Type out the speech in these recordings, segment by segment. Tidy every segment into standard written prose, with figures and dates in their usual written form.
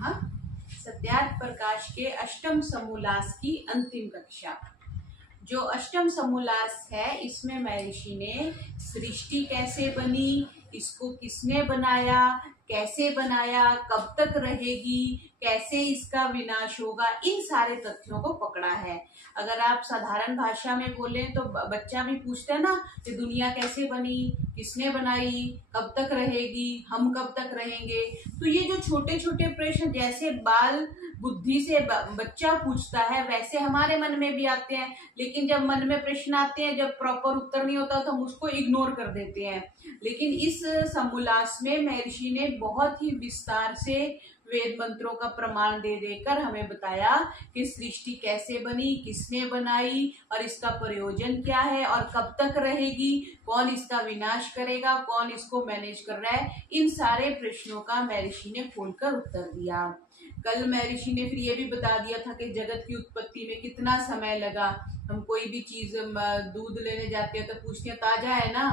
हाँ, सत्यार्थ प्रकाश के अष्टम समोल्लास की अंतिम कक्षा। जो अष्टम समोल्लास है, इसमें महर्षि ने सृष्टि कैसे बनी, इसको किसने बनाया, कैसे बनाया, कब तक रहेगी, कैसे इसका विनाश होगा, इन सारे तथ्यों को पकड़ा है। अगर आप साधारण भाषा में बोलें तो बच्चा भी पूछता है ना कि दुनिया कैसे बनी, किसने बनाई, कब तक रहेगी, हम कब तक रहेंगे। तो ये जो छोटे छोटे प्रश्न जैसे बाल बुद्धि से बच्चा पूछता है, वैसे हमारे मन में भी आते हैं। लेकिन जब मन में प्रश्न आते हैं, जब प्रॉपर उत्तर नहीं होता तो हम उसको इग्नोर कर देते हैं। लेकिन इस समोल्लास में महर्षि ने बहुत ही विस्तार से वेद मंत्रों का प्रमाण दे देकर हमें बताया कि सृष्टि कैसे बनी, किसने बनाई और इसका प्रयोजन क्या है और कब तक रहेगी, कौन इसका विनाश करेगा, कौन इसको मैनेज कर रहा है। इन सारे प्रश्नों का महर्षि ने खोलकर उत्तर दिया। कल महर्षि ने फिर ये भी बता दिया था कि जगत की उत्पत्ति में कितना समय लगा। हम कोई भी चीज दूध लेने जाते हैं तो पूछते हैं ताजा है ना,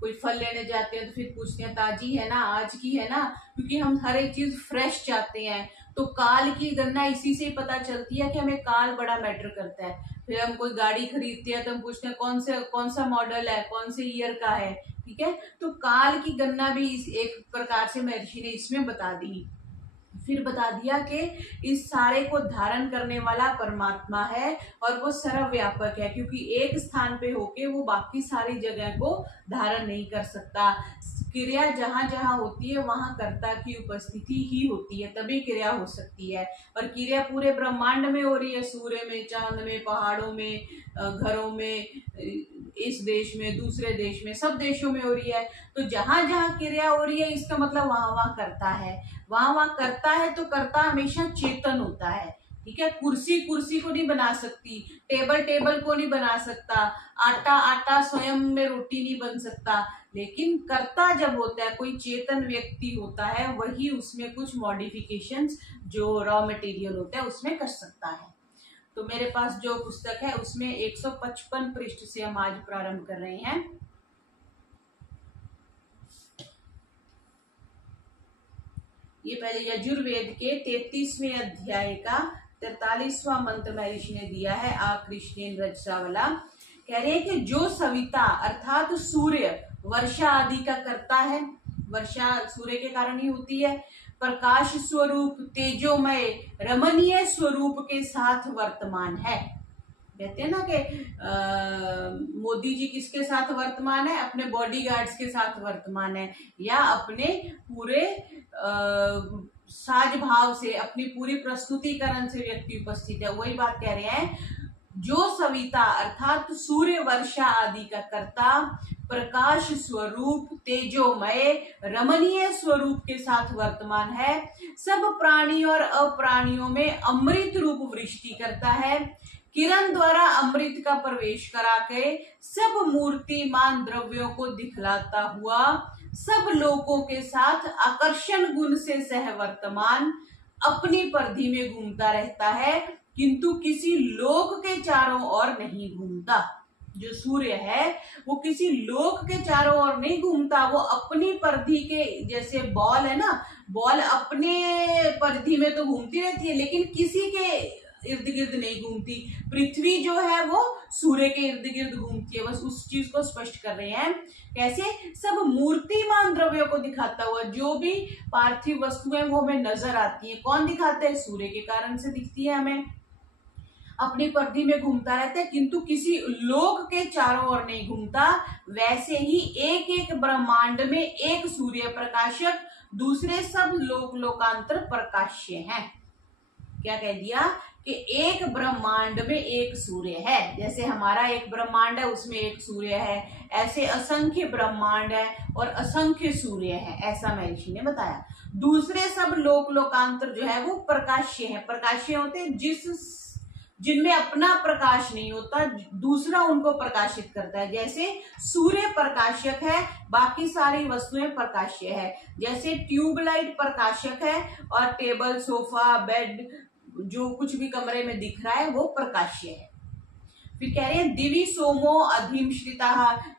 कोई फल लेने जाते हैं तो फिर पूछते हैं ताजी है ना, आज की है ना, क्योंकि हम हर एक चीज फ्रेश चाहते हैं। तो काल की गणना इसी से ही पता चलती है कि हमें काल बड़ा मैटर करता है। फिर हम कोई गाड़ी खरीदते हैं तो हम पूछते हैं कौन सा मॉडल है, कौन से ईयर का है, ठीक है। तो काल की गणना भी इस एक प्रकार से महर्षि ने इसमें बता दी। फिर बता दिया कि इस सारे को धारण करने वाला परमात्मा है और वो सर्वव्यापक है, क्योंकि एक स्थान पे होके वो बाकी सारी जगह को धारण नहीं कर सकता। क्रिया जहां जहां होती है वहां कर्ता की उपस्थिति ही होती है, तभी क्रिया हो सकती है। और क्रिया पूरे ब्रह्मांड में हो रही है, सूर्य में, चांद में, पहाड़ों में, घरों में, इस देश में, दूसरे देश में, सब देशों में हो रही है। तो जहां जहां क्रिया हो रही है इसका मतलब वहां वहां कर्ता है। वहां वहां करता है तो कर्ता हमेशा चेतन होता है, ठीक है। कुर्सी कुर्सी को नहीं बना सकती, टेबल टेबल को नहीं बना सकता, आटा आटा स्वयं में रोटी नहीं बन सकता। लेकिन कर्ता जब होता है, कोई चेतन व्यक्ति होता है, वही उसमें कुछ मॉडिफिकेशंस जो रॉ मटेरियल होता है उसमें कर सकता है। तो मेरे पास जो पुस्तक है उसमें 155 पृष्ठ से हम आज प्रारंभ कर रहे हैं। ये पहले यजुर्वेद के 33वें अध्याय का 43वां मंत्र महर्षि ने दिया है, आकृष्णेन रजसावला। कह रहे हैं कि जो सविता अर्थात सूर्य वर्षा आदि का करता है, वर्षा सूर्य के कारण ही होती है, प्रकाश स्वरूप तेजोमय रमणीय स्वरूप के साथ वर्तमान है। कहते हैं ना कि मोदी जी किसके साथ वर्तमान है, अपने बॉडीगार्ड्स के साथ वर्तमान है, या अपने पूरे साज भाव से, अपनी पूरी प्रस्तुतिकरण से व्यक्ति उपस्थित है। वही बात कह रहे हैं, जो सविता अर्थात सूर्य वर्षा आदि का कर्ता, प्रकाश स्वरूप तेजोमय रमणीय स्वरूप के साथ वर्तमान है, सब प्राणी और अप्राणियों में अमृत रूप वृष्टि करता है, किरण द्वारा अमृत का प्रवेश करा के सब मूर्तिमान द्रव्यों को दिखलाता हुआ सब लोगों के साथ आकर्षण गुण से सहवर्तमान अपनी परिधि में घूमता रहता है, किंतु किसी लोक के चारों ओर नहीं घूमता। जो सूर्य है वो किसी लोक के चारों ओर नहीं घूमता, वो अपनी परिधि के, जैसे बॉल है ना, बॉल अपने परिधि में तो घूमती रहती है लेकिन किसी के इर्द गिर्द नहीं घूमती। पृथ्वी जो है वो सूर्य के इर्द गिर्द घूमती है, बस उस चीज को स्पष्ट कर रहे हैं। कैसे? सब मूर्तिमान द्रव्यों को दिखाता हुआ, जो भी पार्थिव वस्तुएं वो हमें नजर आती है, कौन दिखाते हैं? सूर्य के कारण से दिखती है हमें। अपनी परिधि में घूमता रहता है किंतु किसी लोक के चारों ओर नहीं घूमता। वैसे ही एक एक ब्रह्मांड में एक सूर्य प्रकाशक, दूसरे सब लोक लोकांतर प्रकाश्य हैं। क्या कह दिया कि एक ब्रह्मांड में एक सूर्य है, जैसे हमारा एक ब्रह्मांड है उसमें एक सूर्य है, ऐसे असंख्य ब्रह्मांड है और असंख्य सूर्य है, ऐसा महर्षि ने बताया। दूसरे सब लोक लोकांतर जो है वो प्रकाश्य है। प्रकाश्य होते हैं जिनमें अपना प्रकाश नहीं होता, दूसरा उनको प्रकाशित करता है। जैसे सूर्य प्रकाशक है, बाकी सारी वस्तुएं प्रकाश्य है। जैसे ट्यूबलाइट प्रकाशक है और टेबल, सोफा, बेड, जो कुछ भी कमरे में दिख रहा है वो प्रकाश्य है। फिर कह रहे हैं दिवि सोमो अधिमश्रिता,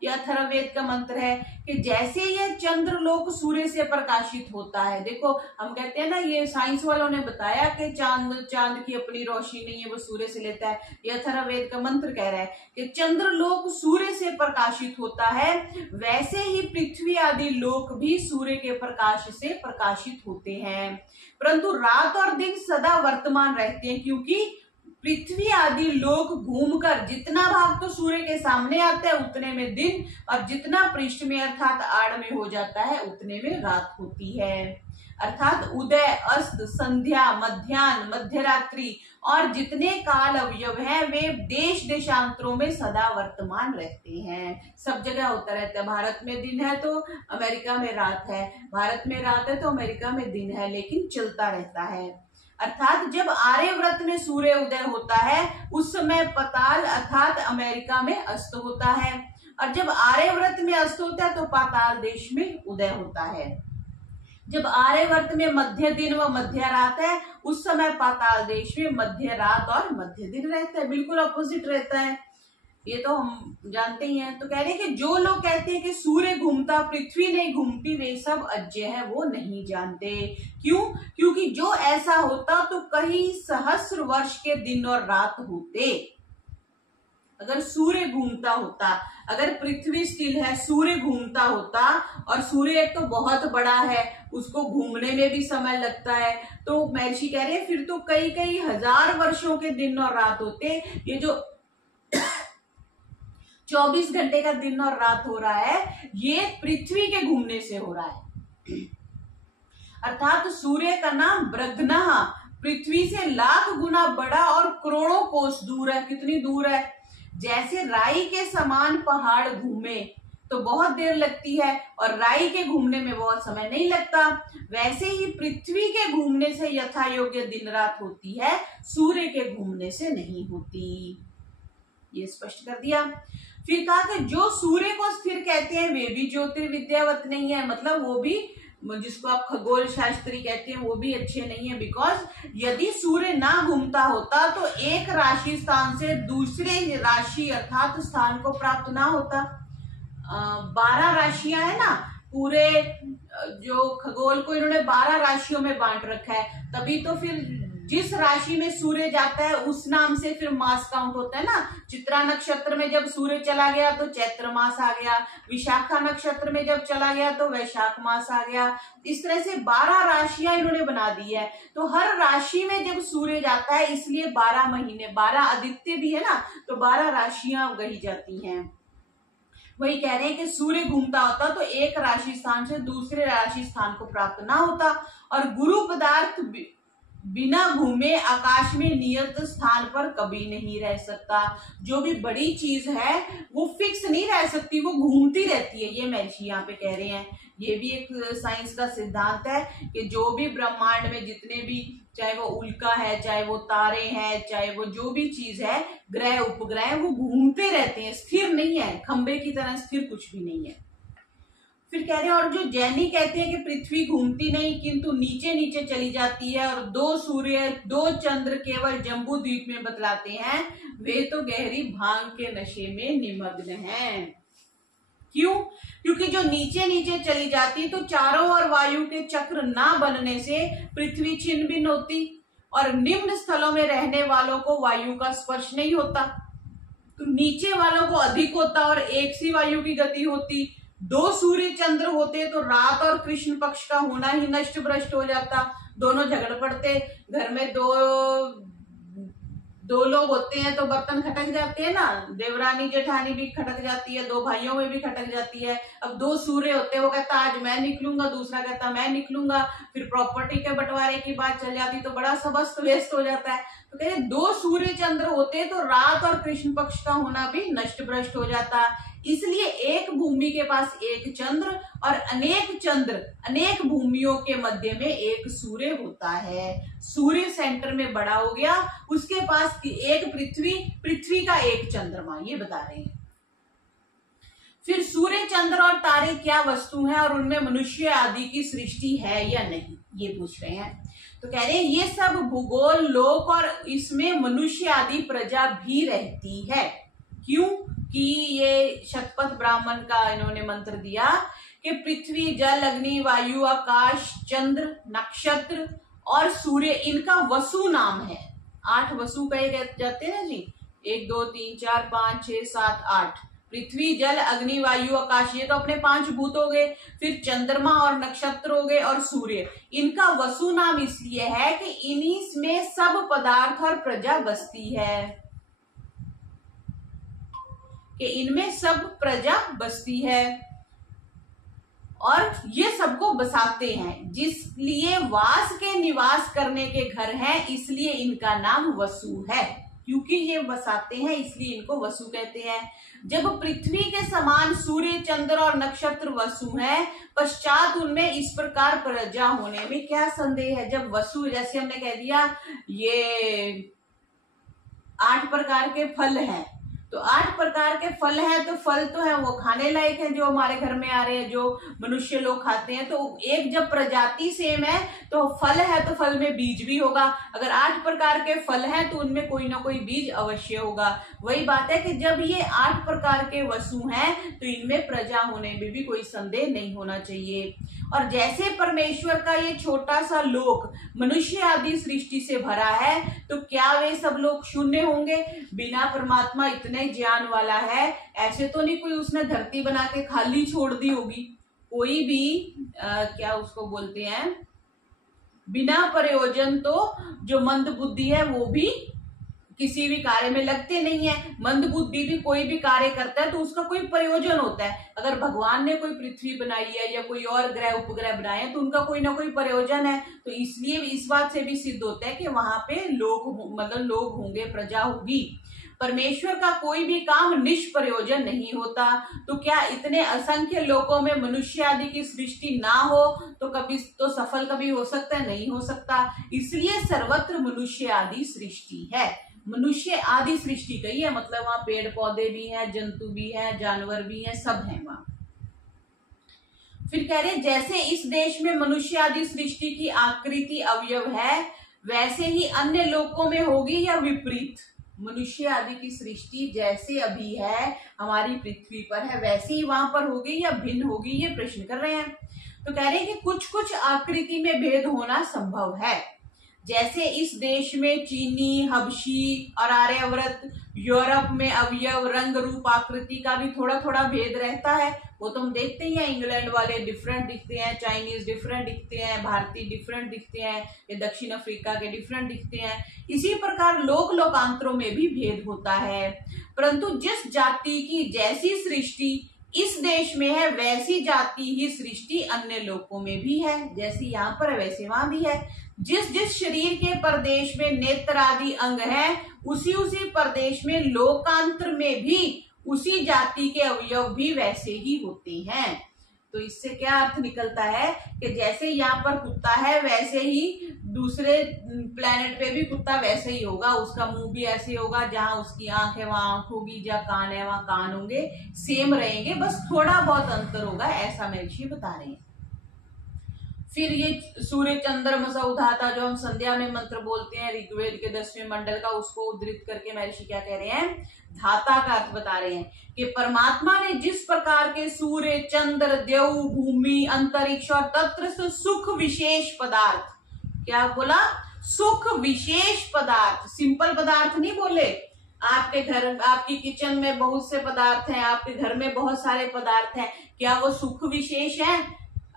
यह अथर्ववेद का मंत्र है कि जैसे ये चंद्रलोक सूर्य से प्रकाशित होता है। देखो हम कहते हैं ना, ये साइंस वालों ने बताया कि चांद की अपनी रोशनी नहीं है, वो सूर्य से लेता है। यह अथर्ववेद का मंत्र कह रहा है कि चंद्रलोक सूर्य से प्रकाशित होता है, वैसे ही पृथ्वी आदि लोक भी सूर्य के प्रकाश से प्रकाशित होते हैं, परंतु रात और दिन सदा वर्तमान रहते हैं, क्योंकि पृथ्वी आदि लोक घूमकर जितना भाग तो सूर्य के सामने आता है उतने में दिन, और जितना पृष्ठ में अर्थात आड़ में हो जाता है उतने में रात होती है। अर्थात उदय, अस्त, संध्या, मध्याह्न, मध्यरात्रि और जितने काल अवयव हैं वे देश देशांतरों में सदा वर्तमान रहते हैं, सब जगह होता रहता है। भारत में दिन है तो अमेरिका में रात है, भारत में रात है तो अमेरिका में दिन है, लेकिन चलता रहता है। अर्थात जब आर्यव्रत में सूर्य उदय होता है उस समय पाताल अर्थात अमेरिका में अस्त होता है, और जब आर्यव्रत में अस्त होता है तो पाताल देश में उदय होता है। जब आर्यवर्त में मध्य दिन व मध्य रात है उस समय पाताल देश में मध्य रात और मध्य दिन रहता है, बिल्कुल अपोजिट रहता है, ये तो हम जानते ही हैं। तो कह रहे हैं कि जो लोग कहते हैं कि सूर्य घूमता पृथ्वी नहीं घूमती, वे सब अज्ञ है, वो नहीं जानते। क्यों? क्योंकि जो ऐसा होता तो कई सहस्र वर्ष के दिन और रात होते। अगर सूर्य घूमता होता, अगर पृथ्वी स्थिर है, सूर्य घूमता होता, और सूर्य एक तो बहुत बड़ा है, उसको घूमने में भी समय लगता है, तो महर्षि कह रहे हैं फिर तो कई कई हजार वर्षों के दिन और रात होते। ये जो 24 घंटे का दिन और रात हो रहा है ये पृथ्वी के घूमने से हो रहा है। अर्थात सूर्य का नाम ब्रध्नः पृथ्वी से लाख गुना बड़ा और करोड़ों कोस दूर है। कितनी दूर है? जैसे राई के समान पहाड़ घूमे तो बहुत देर लगती है और राई के घूमने में बहुत समय नहीं लगता, वैसे ही पृथ्वी के घूमने से यथा योग्य दिन रात होती है, सूर्य के घूमने से नहीं होती। ये स्पष्ट कर दिया। फिर कहा कि जो सूर्य को स्थिर कहते हैं वे भी ज्योतिर्विद्यावत नहीं है, मतलब वो भी जिसको आप खगोल शास्त्री कहते हैं वो भी अच्छे नहीं है। बिकॉज यदि सूर्य ना घूमता होता तो एक राशि स्थान से दूसरे राशि अर्थात स्थान को प्राप्त ना होता। 12 राशियां है ना, पूरे जो खगोल को इन्होंने 12 राशियों में बांट रखा है, तभी तो फिर जिस राशि में सूर्य जाता है उस नाम से फिर मास काउंट होता है ना। चित्रा नक्षत्र में जब सूर्य चला गया तो चैत्र मास आ गया, विशाखा नक्षत्र में जब चला गया तो वैशाख मास आ गया। इस तरह से 12 राशियां इन्होंने बना दी है, तो हर राशि में जब सूर्य जाता है इसलिए 12 महीने, 12 आदित्य भी है ना, तो 12 राशियां गढ़ी जाती हैं। वही कह रहे हैं कि सूर्य घूमता होता तो एक राशि स्थान से दूसरे राशि स्थान को प्राप्त ना होता, और गुरु पदार्थ बिना घूमे आकाश में नियत स्थान पर कभी नहीं रह सकता। जो भी बड़ी चीज है वो फिक्स नहीं रह सकती, वो घूमती रहती है, ये महर्षि यहाँ पे कह रहे हैं। ये भी एक साइंस का सिद्धांत है कि जो भी ब्रह्मांड में जितने भी, चाहे वो उल्का है, चाहे वो तारे हैं, चाहे वो जो भी चीज है, ग्रह उपग्रह, वो घूमते रहते हैं, स्थिर नहीं है, खंबे की तरह स्थिर कुछ भी नहीं है। फिर कह रहे हैं और जो जैनी कहते हैं कि पृथ्वी घूमती नहीं किंतु नीचे नीचे चली जाती है और 2 सूर्य 2 चंद्र केवल जम्बू द्वीप में बतलाते हैं, वे तो गहरी भांग के नशे में निमग्न हैं। क्यों? क्योंकि जो नीचे नीचे चली जाती तो चारों ओर वायु के चक्र ना बनने से पृथ्वी छिन्न भिन्न होती, और निम्न स्थलों में रहने वालों को वायु का स्पर्श नहीं होता, तो नीचे वालों को अधिक होता और एक सी वायु की गति होती। 2 सूर्य चंद्र होते तो रात और कृष्ण पक्ष का होना ही नष्ट भ्रष्ट हो जाता, दोनों झगड़ पड़ते। घर में दो लोग होते हैं तो बर्तन खटक जाते हैं ना, देवरानी जेठानी भी खटक जाती है, 2 भाइयों में भी खटक जाती है। अब 2 सूर्य होते हैं, वो कहता आज मैं निकलूंगा, दूसरा कहता मैं निकलूंगा, फिर प्रॉपर्टी के बंटवारे की बात चल जाती तो बड़ा सब अस्त व्यस्त हो जाता है। तो कहते 2 सूर्य चंद्र होते तो रात और कृष्ण पक्ष का होना भी नष्ट भ्रष्ट हो जाता। इसलिए एक भूमि के पास एक चंद्र और अनेक चंद्र अनेक भूमियों के मध्य में एक सूर्य होता है। सूर्य सेंटर में बड़ा हो गया, उसके पास एक पृथ्वी, पृथ्वी का एक चंद्रमा, ये बता रहे हैं। फिर सूर्य चंद्र और तारे क्या वस्तु हैं और उनमें मनुष्य आदि की सृष्टि है या नहीं, ये पूछ रहे हैं। तो कह रहे हैं ये सब भूगोल लोक और इसमें मनुष्य आदि प्रजा भी रहती है। क्यों कि ये शतपथ ब्राह्मण का इन्होंने मंत्र दिया कि पृथ्वी, जल, अग्नि, वायु, आकाश, चंद्र, नक्षत्र और सूर्य इनका वसु नाम है। 8 वसु कहे जाते हैं ना जी, 1 2 3 4 5 6 7 8। पृथ्वी, जल, अग्नि, वायु, आकाश, ये तो अपने 5 भूत हो गए। फिर चंद्रमा और नक्षत्र हो गए और सूर्य। इनका वसु नाम इसलिए है कि इन्हीं में सब पदार्थ और प्रजा बसती है, कि इनमें सब प्रजा बसती है और ये सबको बसाते हैं, जिसलिए वास के निवास करने के घर हैं, इसलिए इनका नाम वसु है। क्योंकि ये बसाते हैं इसलिए इनको वसु कहते हैं। जब पृथ्वी के समान सूर्य, चंद्र और नक्षत्र वसु हैं, पश्चात उनमें इस प्रकार प्रजा होने में क्या संदेह है। जब वसु, जैसे हमने कह दिया ये 8 प्रकार के फल हैं, तो 8 प्रकार के फल हैं, तो फल तो है वो खाने लायक है जो हमारे घर में आ रहे हैं, जो मनुष्य लोग खाते हैं। तो एक जब प्रजाति सेम है तो फल है, तो फल में बीज भी होगा। अगर 8 प्रकार के फल हैं तो उनमें कोई ना कोई बीज अवश्य होगा। वही बात है कि जब ये 8 प्रकार के वसु हैं तो इनमें प्रजा होने में भी कोई संदेह नहीं होना चाहिए। और जैसे परमेश्वर का ये छोटा सा लोक मनुष्य आदि सृष्टि से भरा है, तो क्या वे सब लोग शून्य होंगे? बिना परमात्मा इतने ज्ञान वाला है, ऐसे तो नहीं कोई उसने धरती बना के खाली छोड़ दी होगी। कोई भी क्या उसको बोलते हैं, बिना प्रयोजन तो जो मंद बुद्धि है वो भी किसी भी कार्य में लगते नहीं है। मंद बुद्धि भी कोई भी कार्य करता है तो उसका कोई प्रयोजन होता है। अगर भगवान ने कोई पृथ्वी बनाई है या कोई और ग्रह उपग्रह बनाए हैं तो उनका कोई ना कोई प्रयोजन है। तो इसलिए इस बात से भी सिद्ध होता है कि वहां पे लोग होंगे, प्रजा होगी। परमेश्वर का कोई भी काम निष्प्रयोजन नहीं होता। तो क्या इतने असंख्य लोकों में मनुष्य आदि की सृष्टि ना हो तो कभी तो सफल कभी हो सकता है? नहीं हो सकता। इसलिए सर्वत्र मनुष्य आदि सृष्टि है। मनुष्य आदि सृष्टि कही है, मतलब वहां पेड़ पौधे भी हैं, जंतु भी हैं, जानवर भी हैं, सब हैं वहां। फिर कह रहे जैसे इस देश में मनुष्य आदि सृष्टि की आकृति अवयव है, वैसे ही अन्य लोकों में होगी या विपरीत? मनुष्य आदि की सृष्टि जैसे अभी है हमारी पृथ्वी पर है, वैसे ही वहां पर होगी या भिन्न होगी, ये प्रश्न कर रहे हैं। तो कह रहे हैं कि कुछ कुछ आकृति में भेद होना संभव है। जैसे इस देश में चीनी, हबशी और आर्यव्रत, यूरोप में अवयव, रंग, रूप, आकृति का भी थोड़ा थोड़ा भेद रहता है। वो तो हम देखते ही हैं, इंग्लैंड वाले डिफरेंट दिखते हैं, चाइनीज डिफरेंट दिखते हैं, भारतीय डिफरेंट दिखते हैं, ये दक्षिण अफ्रीका के डिफरेंट दिखते हैं। इसी प्रकार लोकांतरों में भी भेद होता है। परंतु जिस जाति की जैसी सृष्टि इस देश में है, वैसी जाति ही सृष्टि अन्य लोकों में भी है। जैसे यहाँ पर वैसे वहां भी है। जिस जिस शरीर के प्रदेश में नेत्र आदि अंग है, उसी उसी प्रदेश में लोकांतर में भी उसी जाति के अवयव भी वैसे ही होते हैं। तो इससे क्या अर्थ निकलता है कि जैसे यहाँ पर कुत्ता है वैसे ही दूसरे प्लेनेट पे भी कुत्ता वैसे ही होगा। उसका मुंह भी ऐसे होगा, जहां उसकी आंख है वहां आंख होगी, जहाँ कान है वहां कान होंगे, सेम रहेंगे, बस थोड़ा बहुत अंतर होगा, ऐसा महर्षि बता रहे हैं। फिर ये सूर्य चंद्रमसा उधाता जो हम संध्या में मंत्र बोलते हैं ऋग्वेद के 10वें मंडल का, उसको उद्धृत करके महर्षि क्या कह रहे हैं? धाता का अर्थ बता रहे हैं कि परमात्मा ने जिस प्रकार के सूर्य, चंद्र, देव, भूमि, अंतरिक्ष और तत्र से सुख विशेष पदार्थ, क्या बोला? सुख विशेष पदार्थ, सिंपल पदार्थ नहीं बोले। आपके घर, आपकी किचन में बहुत से पदार्थ हैं, आपके घर में बहुत सारे पदार्थ हैं, क्या वो सुख विशेष हैं?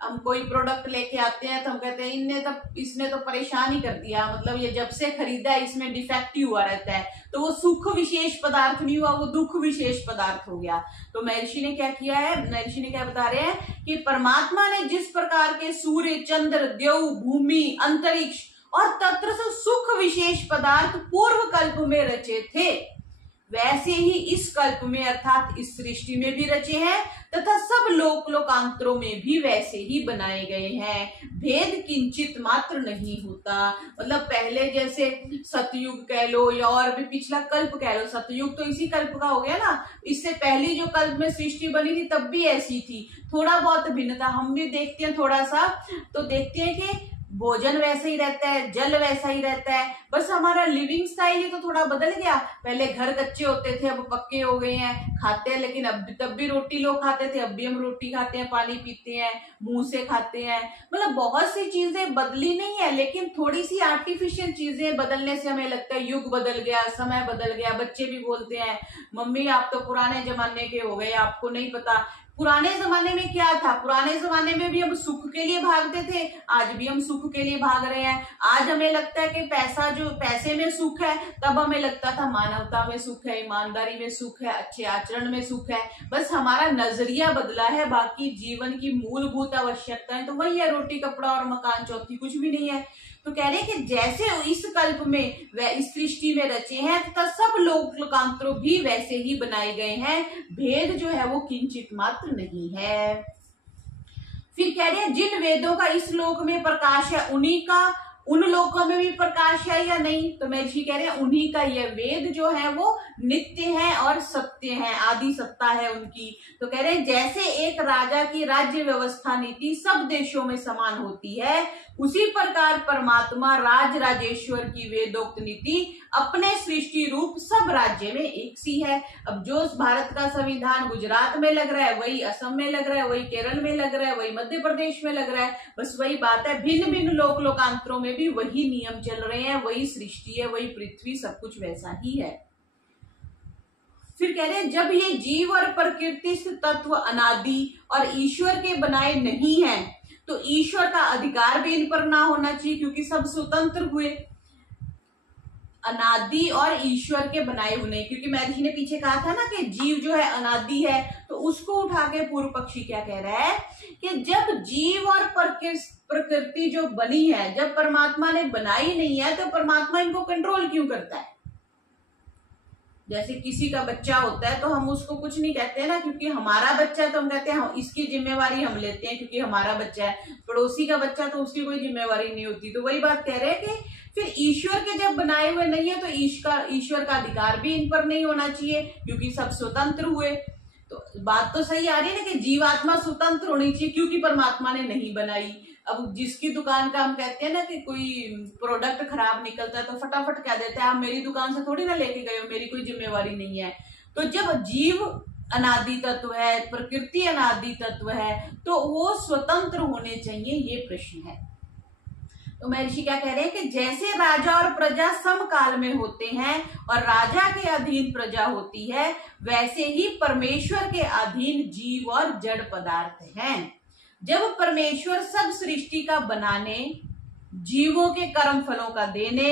हम कोई प्रोडक्ट लेके आते हैं तो हम कहते हैं इसने तो परेशान ही कर दिया, मतलब ये जब से खरीदा है इसमें डिफेक्टिव हुआ रहता है, तो वो सुख विशेष पदार्थ नहीं हुआ, वो दुख विशेष पदार्थ हो गया। तो महर्षि ने क्या किया है? महर्षि ने क्या बता रहे हैं कि परमात्मा ने जिस प्रकार के सूर्य, चंद्र, देव, भूमि, अंतरिक्ष और तत्र से सुख विशेष पदार्थ पूर्व कल्प में रचे थे, वैसे ही इस कल्प में अर्थात इस सृष्टि में भी रचे हैं तथा सब लोकांतरों में भी वैसे ही बनाए गए हैं। भेद किंचित मात्र नहीं होता। मतलब पहले जैसे सतयुग कह लो या और भी पिछला कल्प कह लो, सतयुग तो इसी कल्प का हो गया ना, इससे पहली जो कल्प में सृष्टि बनी थी तब भी ऐसी थी, थोड़ा बहुत भिन्नता हम भी देखते हैं। थोड़ा सा तो देखते हैं कि भोजन वैसे ही रहता है, जल वैसा ही रहता है, बस हमारा लिविंग स्टाइल ही तो थोड़ा बदल गया। पहले घर कच्चे होते थे, अब पक्के हो गए हैं, खाते हैं, लेकिन अब तब भी रोटी लोग खाते थे, अब भी हम रोटी खाते हैं, पानी पीते हैं, मुंह से खाते हैं। मतलब बहुत सी चीजें बदली नहीं है, लेकिन थोड़ी सी आर्टिफिशियल चीजें बदलने से हमें लगता है युग बदल गया, समय बदल गया। बच्चे भी बोलते हैं मम्मी आप तो पुराने जमाने के हो गए, आपको नहीं पता। पुराने जमाने में क्या था? पुराने जमाने में भी हम सुख के लिए भागते थे, आज भी हम सुख के लिए भाग रहे हैं। आज हमें लगता है कि पैसे में सुख है, तब हमें लगता था मानवता में सुख है, ईमानदारी में सुख है, अच्छे आचरण में सुख है। बस हमारा नजरिया बदला है, बाकी जीवन की मूलभूत आवश्यकताएं तो वही है, रोटी कपड़ा और मकान, चौथी कुछ भी नहीं है। तो कह रहे हैं कि जैसे इस कल्प में व इस सृष्टि में रचे हैं तथा सब लोकांतरों भी वैसे ही बनाए गए हैं, भेद जो है वो किंचित मात्र नहीं है। फिर कह रहे हैं जिन वेदों का इस लोक में प्रकाश है उन्हीं का उन लोकों में भी प्रकाश है या नहीं? तो महर्षि कह रहे हैं उन्हीं का यह वेद जो है वो नित्य है और सत्य है, आदि सत्ता है उनकी। तो कह रहे हैं जैसे एक राजा की राज्य व्यवस्था नीति सब देशों में समान होती है, उसी प्रकार परमात्मा राज राजेश्वर की वेदोक्त नीति अपने सृष्टि रूप सब राज्य में एक सी है। अब जो भारत का संविधान गुजरात में लग रहा है, वही असम में लग रहा है, वही केरल में लग रहा है, वही मध्य प्रदेश में लग रहा है, बस वही बात है। भिन्न भिन्न लोकांतरों में भी वही नियम चल रहे हैं, वही सृष्टि है, वही पृथ्वी, सब कुछ वैसा ही है। फिर कह रहे हैं जब ये जीव और प्रकृति तत्व अनादि और ईश्वर के बनाए नहीं हैं, तो ईश्वर का अधिकार भी इन पर ना होना चाहिए, क्योंकि सब स्वतंत्र हुए। अनादि और ईश्वर के बनाए हुए, क्योंकि महर्षि ने पीछे कहा था ना कि जीव जो है अनादि है, तो उसको उठा के पूर्व पक्षी क्या कह रहा है कि जब जीव और प्रकृति जो बनी है, जब परमात्मा ने बनाई नहीं है, तो परमात्मा इनको कंट्रोल क्यों करता है? जैसे किसी का बच्चा होता है तो हम उसको कुछ नहीं कहते ना, क्योंकि हमारा बच्चा है तो हम कहते हैं इसकी जिम्मेवारी हम लेते हैं क्योंकि हमारा बच्चा है। पड़ोसी का बच्चा तो उसकी कोई जिम्मेवारी नहीं होती। तो वही बात कह रहे हैं कि फिर ईश्वर के जब बनाए हुए नहीं है तो ईश्वर का अधिकार भी इन पर नहीं होना चाहिए, क्योंकि सब स्वतंत्र हुए। तो बात तो सही आ रही है ना कि जीवात्मा स्वतंत्र होनी चाहिए, क्योंकि परमात्मा ने नहीं बनाई। अब जिसकी दुकान का हम कहते हैं ना कि कोई प्रोडक्ट खराब निकलता है तो फटाफट कह देते हैं आप मेरी दुकान से थोड़ी ना लेके गए हो, मेरी कोई जिम्मेवारी नहीं है। तो जब जीव अनादि तत्व है, प्रकृति अनादि तत्व है, तो वो स्वतंत्र होने चाहिए, ये प्रश्न है। तो महर्षि क्या कह रहे हैं कि जैसे राजा और प्रजा समकाल में होते हैं और राजा के अधीन प्रजा होती है, वैसे ही परमेश्वर के अधीन जीव और जड़ पदार्थ हैं। जब परमेश्वर सब सृष्टि का बनाने, जीवों के कर्म फलों का देने,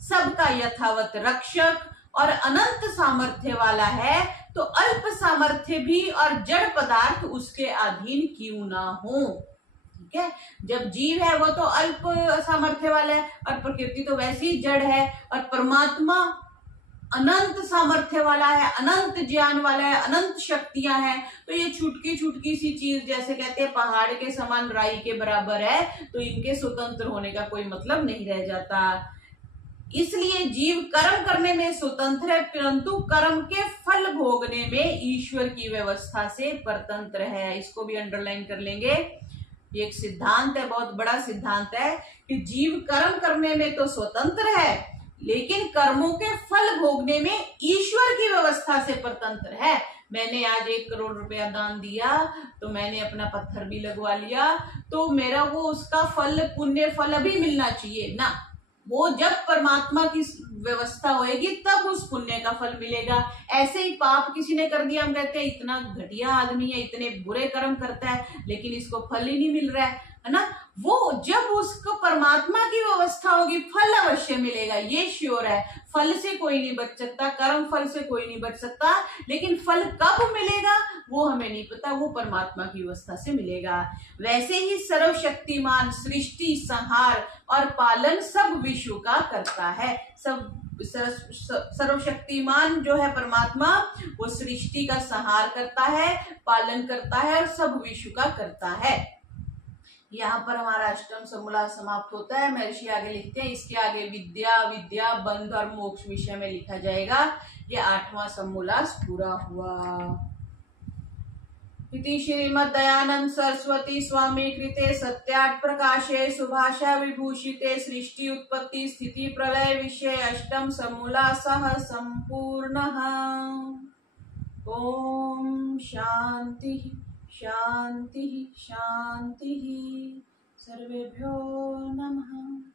सबका यथावत रक्षक और अनंत सामर्थ्य वाला है, तो अल्प सामर्थ्य भी और जड़ पदार्थ उसके अधीन क्यों ना हो? ठीक है, जब जीव है वो तो अल्प सामर्थ्य वाला है और प्रकृति तो वैसे ही जड़ है, और परमात्मा अनंत सामर्थ्य वाला है, अनंत ज्ञान वाला है, अनंत शक्तियां हैं। तो ये छुटकी छुटकी सी चीज, जैसे कहते हैं पहाड़ के समान राई के बराबर है, तो इनके स्वतंत्र होने का कोई मतलब नहीं रह जाता। इसलिए जीव कर्म करने में स्वतंत्र है, परंतु कर्म के फल भोगने में ईश्वर की व्यवस्था से परतंत्र है। इसको भी अंडरलाइन कर लेंगे। ये एक सिद्धांत है, बहुत बड़ा सिद्धांत है कि जीव कर्म करने में तो स्वतंत्र है, लेकिन कर्मों के फल भोगने में ईश्वर की व्यवस्था से परतंत्र है। मैंने आज 1 करोड़ रुपया दान दिया तो मैंने अपना पत्थर भी लगवा लिया, तो मेरा वो उसका फल, पुण्य फल अभी मिलना चाहिए ना। वो जब परमात्मा की व्यवस्था होएगी तब उस पुण्य का फल मिलेगा। ऐसे ही पाप किसी ने कर दिया, हम कहते हैं इतना घटिया आदमी है, इतने बुरे कर्म करता है, लेकिन इसको फल ही नहीं मिल रहा है ना। वो जब उसको परमात्मा की व्यवस्था होगी फल अवश्य मिलेगा, ये श्योर है। फल से कोई नहीं बच सकता, कर्म फल से कोई नहीं बच सकता, लेकिन फल कब मिलेगा वो हमें नहीं पता, वो परमात्मा की व्यवस्था से मिलेगा। वैसे ही सर्वशक्तिमान सृष्टि, संहार और पालन सब विश्व का करता है। सर्वशक्तिमान जो है परमात्मा, वो सृष्टि का संहार करता है, पालन करता है और सब विश्व का करता है। यहाँ पर हमारा अष्टम समूला समाप्त होता है। महर्षि आगे लिखते हैं, इसके आगे विद्या, विद्या, बंध और मोक्ष विषय में लिखा जाएगा। ये 8वां समूलास पूरा हुआ। इति श्रीमद्दयानंद सरस्वती स्वामी कृते सत्यार्थ प्रकाशे सुभाषा विभूषिते सृष्टि उत्पत्ति स्थिति प्रलय विषय अष्टम समूलासः संपूर्णः। ओम शांति शांति शांति। सर्वेभ्यो नमः।